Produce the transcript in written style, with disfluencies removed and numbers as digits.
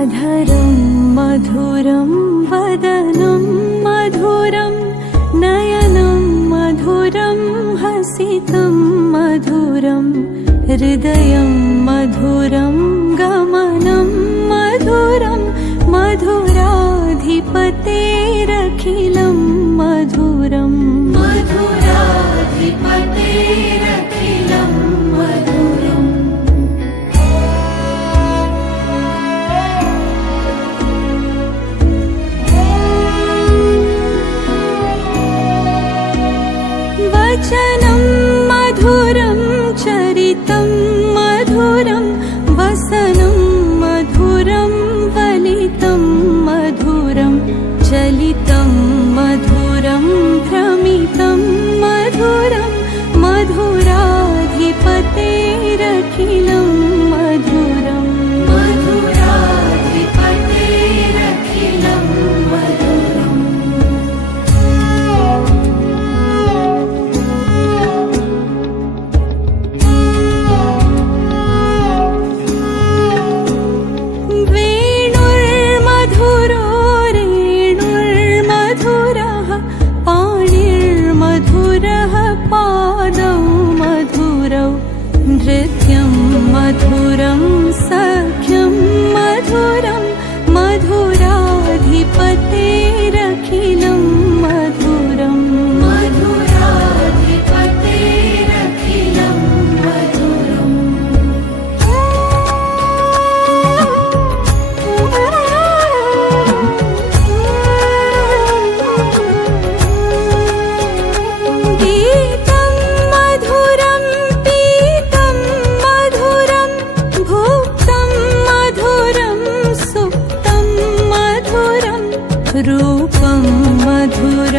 अधरं मधुरं वदनं मधुरं नयनं मधुरं हसितं मधुरं हृदयं मधुरं गमनं मधुरं मधुराधिपतेरखिलं मधुरं मधुराधिपतेरखिलं मधुरम् वचनं मधुरं चरितं मधुरं वसनं मधुरं वलितं मधुरं चलितं मधुरं भ्रमितं मधुरं मधुराधिपतेरखिलं मधुरं मधुराधिपतेरखिलं मधुरम् वेणुर्मधुरो रेणुर्मधुरः पाणिर्मधुरः पादौ मधुरौ नृत्यं मधुरं सख्यं मधुरं मधुराधिपतेरखिलं मधुरं मधुराधिपतेरखिलं मधुरम् गीतं मधुरं पीतं मधुरं भुक्तं मधुरं सुप्तं मधुरं रूपं मधुरं